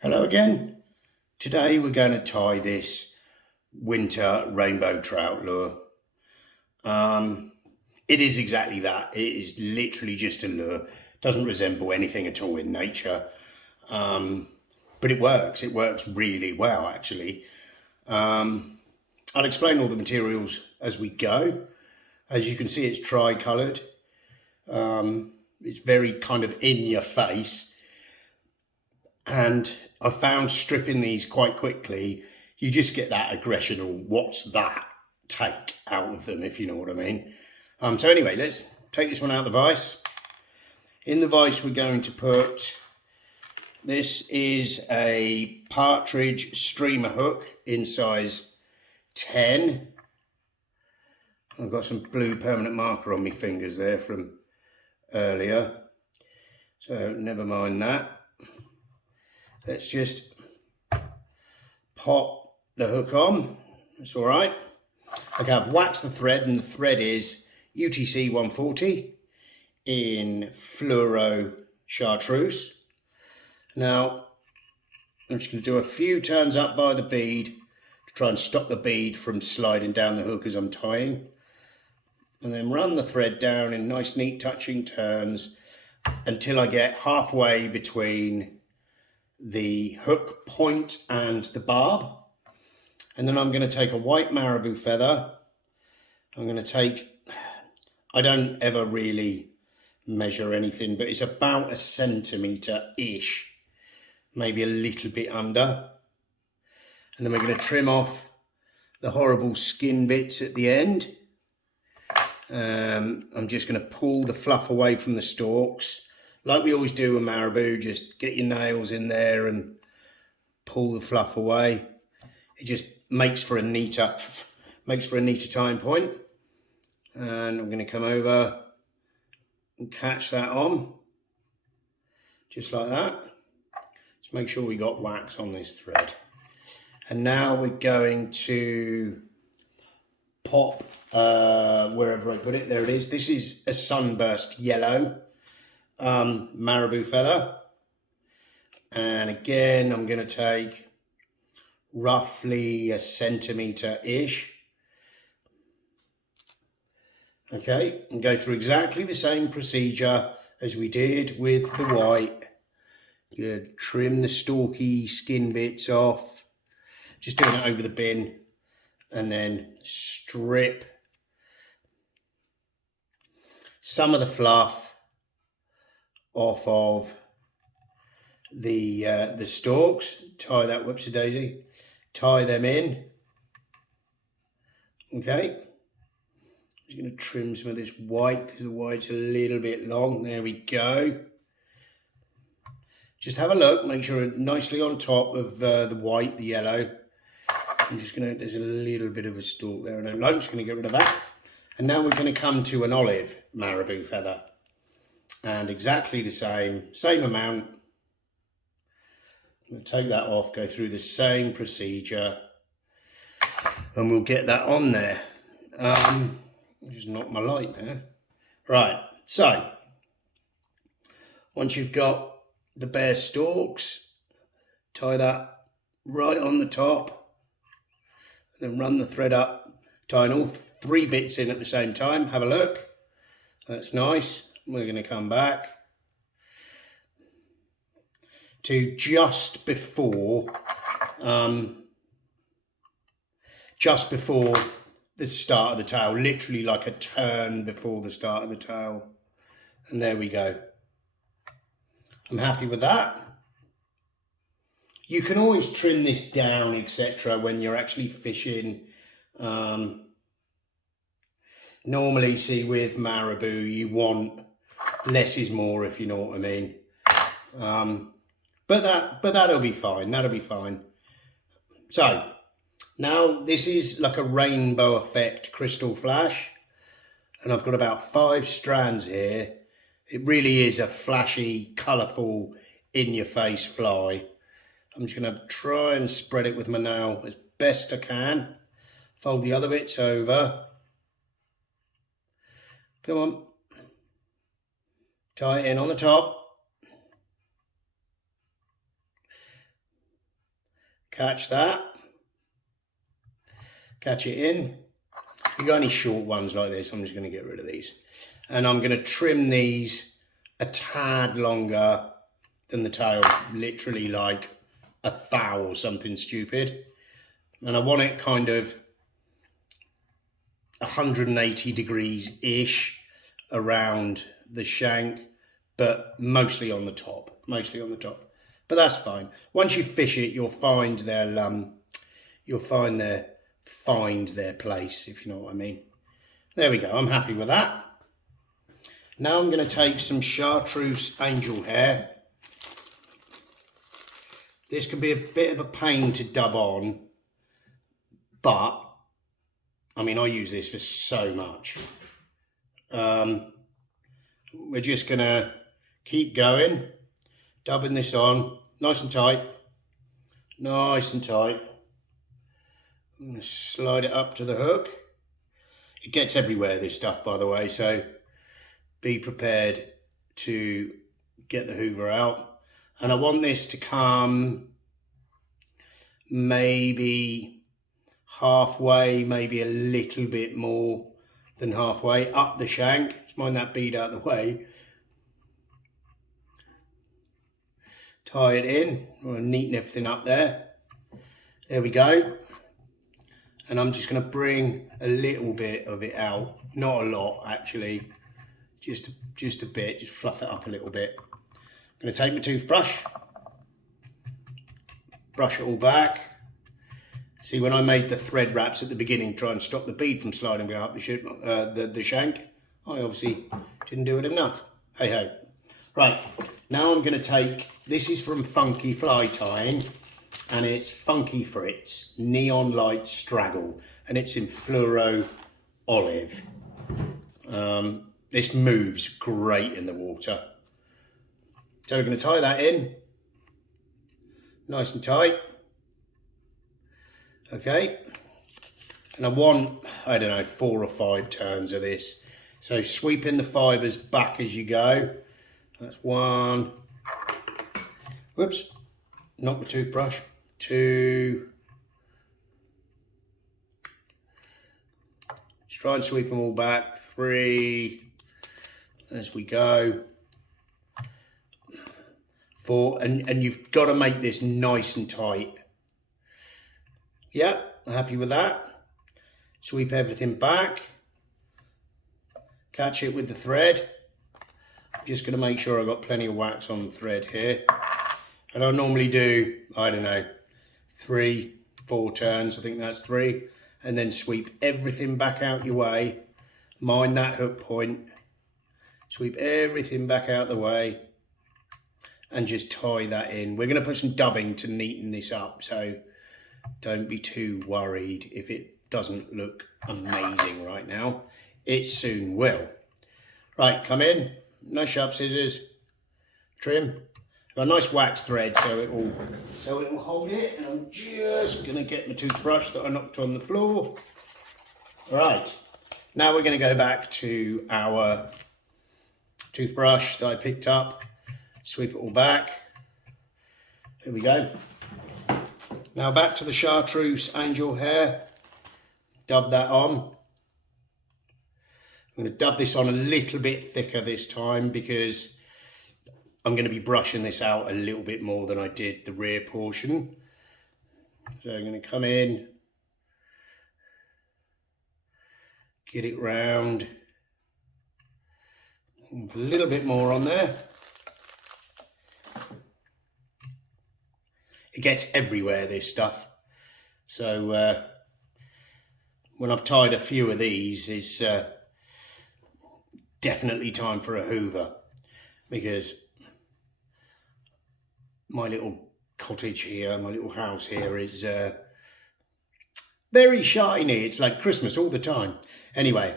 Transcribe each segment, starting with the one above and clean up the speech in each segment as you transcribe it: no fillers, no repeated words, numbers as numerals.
Hello again. Today we're going to tie this winter rainbow trout lure. Um, it is exactly that. It is literally just a lure. Doesn't resemble anything at all in nature. But it works. It works really well, actually. I'll explain all the materials as we go. As you can see, it's tri-coloured. It's very kind of in your face. And I found stripping these quite quickly, you just get that aggression or what's that take out of them, if you know what I mean. So anyway, let's take this one out of the vise. In the vise, we're going to put, this is a Partridge streamer hook in size 10. I've got some blue permanent marker on my fingers there from earlier, so never mind that. Let's just pop the hook on. That's all right. Okay, I've waxed the thread, and the thread is UTC 140 in fluoro chartreuse. Now, I'm just going to do a few turns up by the bead to try and stop the bead from sliding down the hook as I'm tying. And then run the thread down in nice, neat touching turns until I get halfway between the hook point and the barb. And then I'm going to take a white marabou feather. I'm going to take, I don't ever really measure anything, but it's about 1 centimetre-ish, maybe a little bit under. And then we're going to trim off the horrible skin bits at the end. I'm just going to pull the fluff away from the stalks. Like we always do with marabou, just get your nails in there and pull the fluff away. It just makes for a neater tying point. And I'm going to come over and catch that on, just like that. Just make sure we got wax on this thread. And now we're going to pop wherever I put it. There it is. This is a sunburst yellow marabou feather. And again, I'm going to take roughly 1 centimetre-ish. Okay, and go through exactly the same procedure as we did with the white. You trim the stalky skin bits off, just doing it over the bin, and then strip some of the fluff off of the stalks. Tie that, whoopsie daisy, tie them in. Okay, I'm just going to trim some of this white because the white's a little bit long. There we go. Just have a look, make sure it's nicely on top of the white, the yellow. I'm just going to, there's a little bit of a stalk there, and I'm just going to get rid of that. And now we're going to come to an olive marabou feather. And exactly the same amount. I'm going to take that off, go through the same procedure, and we'll get that on there. Just knocked my light there. Right, so once you've got the bare stalks, tie that right on the top, then run the thread up, tying all 3 bits in at the same time. Have a look. That's nice. We're going to come back to just before the start of the tail, literally like a turn before the start of the tail. And there we go. I'm happy with that. You can always trim this down, etc., when you're actually fishing. Normally, see, with marabou, you want less is more, if you know what I mean. But that'll be fine. That'll be fine. So now this is like a rainbow effect crystal flash, and I've got about 5 strands here. It really is a flashy, colourful, in-your-face fly. I'm just going to try and spread it with my nail as best I can. Fold the other bits over. Come on. Tie it in on the top. Catch that. Catch it in. If you've got any short ones like this, I'm just going to get rid of these. And I'm going to trim these a tad longer than the tail, literally like a thou or something stupid. And I want it kind of 180 degrees-ish around the shank, but mostly on the top, But that's fine. Once you fish it, you'll find their find their place, if you know what I mean. There we go, I'm happy with that. Now I'm going to take some chartreuse angel hair. This can be a bit of a pain to dub on, but I mean, I use this for so much. We're just going to keep going, dubbing this on, nice and tight. Nice and tight. I'm going to slide it up to the hook. It gets everywhere, this stuff, by the way, so be prepared to get the hoover out. And I want this to come maybe halfway, maybe a little bit more than halfway up the shank. Just mind that bead out of the way. Tie it in, or neaten everything up there. There we go. And I'm just going to bring a little bit of it out. Not a lot, actually. Just a bit. Just fluff it up a little bit. I'm going to take my toothbrush. Brush it all back. See, when I made the thread wraps at the beginning, try and stop the bead from sliding up the shank, I obviously didn't do it enough. Hey ho. Right, now I'm going to take, this is from Funky Fly Tying, and it's Funky Fritz Neon Light Straggle, and it's in fluoro olive. This moves great in the water. So we're going to tie that in, nice and tight. Okay, and I want, I don't know, 4 or 5 turns of this. So sweeping the fibres back as you go. That's 1. Whoops, not my toothbrush. 2. Just try and sweep them all back. 3. As we go. 4, and you've got to make this nice and tight. Yep, happy with that. Sweep everything back. Catch it with the thread. I'm just going to make sure I've got plenty of wax on the thread here. And I normally do, I don't know, 3, 4 turns. I think that's 3. And then sweep everything back out your way. Mind that hook point. Sweep everything back out the way. And just tie that in. We're going to put some dubbing to neaten this up. So don't be too worried if it doesn't look amazing right now. It soon will. Right, come in. Nice sharp scissors. Trim. Got a nice wax thread so it will hold it. And I'm just going to get my toothbrush that I knocked on the floor. Right. Now we're going to go back to our toothbrush that I picked up. Sweep it all back. There we go. Now back to the chartreuse angel hair. Dub that on. I'm going to dub this on a little bit thicker this time because I'm going to be brushing this out a little bit more than I did the rear portion. So I'm going to come in, get it round, a little bit more on there. It gets everywhere, this stuff. So when I've tied a few of these, it's definitely time for a hoover, because my little cottage here, my little house here is very shiny. It's like Christmas all the time. Anyway,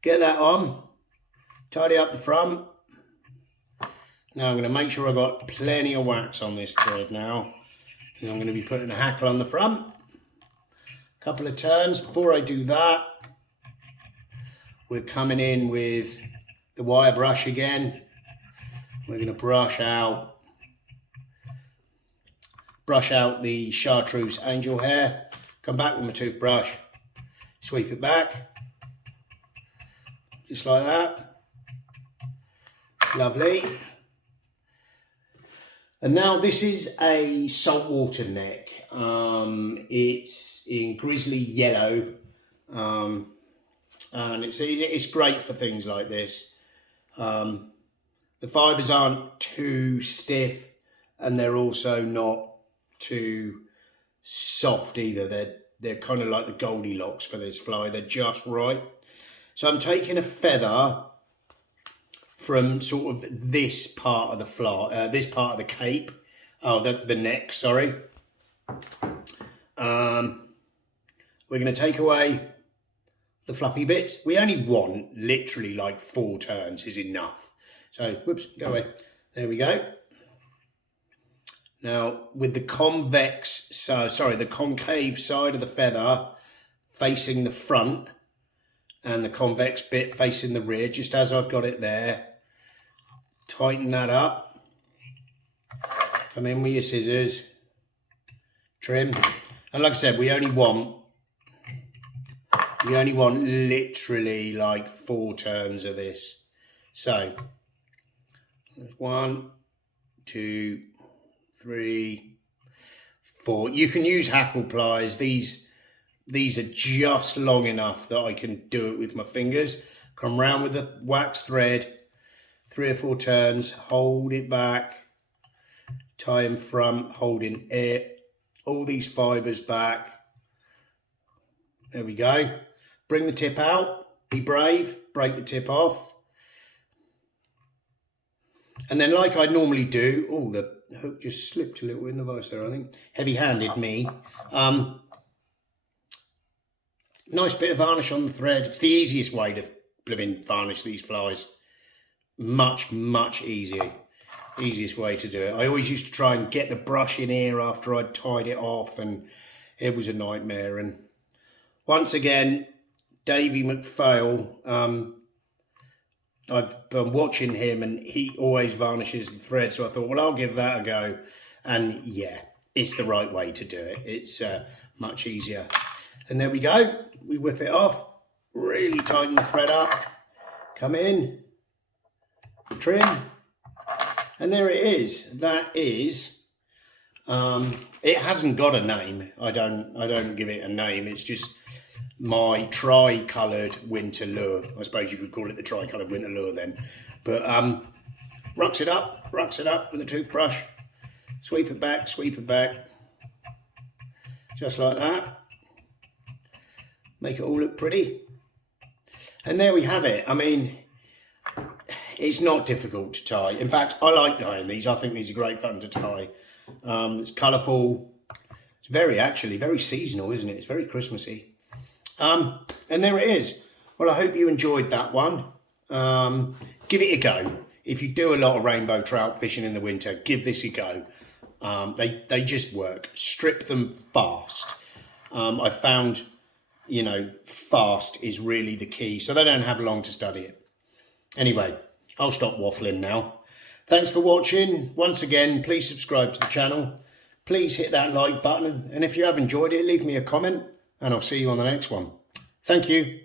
get that on, tidy up the front. Now I'm going to make sure I've got plenty of wax on this thread now. And I'm going to be putting a hackle on the front. A couple of turns. Before I do that, we're coming in with the wire brush again. We're going to brush out brush out the chartreuse angel hair, come back with my toothbrush, sweep it back, just like that. Lovely. And now this is a saltwater neck. It's in grizzly yellow, and it's great for things like this. The fibres aren't too stiff, and they're also not too soft either. They're kind of like the Goldilocks for this fly. They're just right. So I'm taking a feather from sort of this part of the fly, this part of the cape, the neck, sorry. We're going to take away the fluffy bits. We only want literally like 4 turns is enough. So, whoops, go away. There we go. Now, with the the concave side of the feather facing the front and the convex bit facing the rear, just as I've got it there, tighten that up. Come in with your scissors, trim. And like I said, we only want literally like 4 turns of this. So 1, 2, 3, 4. You can use hackle pliers. These are just long enough that I can do it with my fingers. Come round with the wax thread, 3 or 4 turns, hold it back, tie in front, holding it, all these fibres back. There we go. Bring the tip out, be brave, break the tip off. And then like I normally do, oh, the hook just slipped a little in the vise there, I think. Heavy-handed me. Nice bit of varnish on the thread. It's the easiest way to blooming varnish these flies. Much, much easier. Easiest way to do it. I always used to try and get the brush in here after I'd tied it off, and it was a nightmare. And once again, Davey McPhail, I've been watching him and he always varnishes the thread, so I thought, well, I'll give that a go. And yeah, it's the right way to do it. It's much easier. And there we go. We whip it off, really tighten the thread up, come in, trim, and there it is. That is, it hasn't got a name. I don't give it a name. It's just my tri-coloured winter lure. I suppose you could call it the tri-coloured winter lure then. But rucks it up with a toothbrush, sweep it back, just like that. Make it all look pretty. And there we have it. I mean, it's not difficult to tie. In fact, I like tying these. I think these are great fun to tie. It's colourful. It's very seasonal, isn't it? It's very Christmassy. And there it is. Well, I hope you enjoyed that one. Give it a go. If you do a lot of rainbow trout fishing in the winter, give this a go. They just work. Strip them fast. I found, you know, fast is really the key, so they don't have long to study it. Anyway, I'll stop waffling now. Thanks for watching. Once again, please subscribe to the channel. Please hit that like button. And if you have enjoyed it, leave me a comment and I'll see you on the next one. Thank you.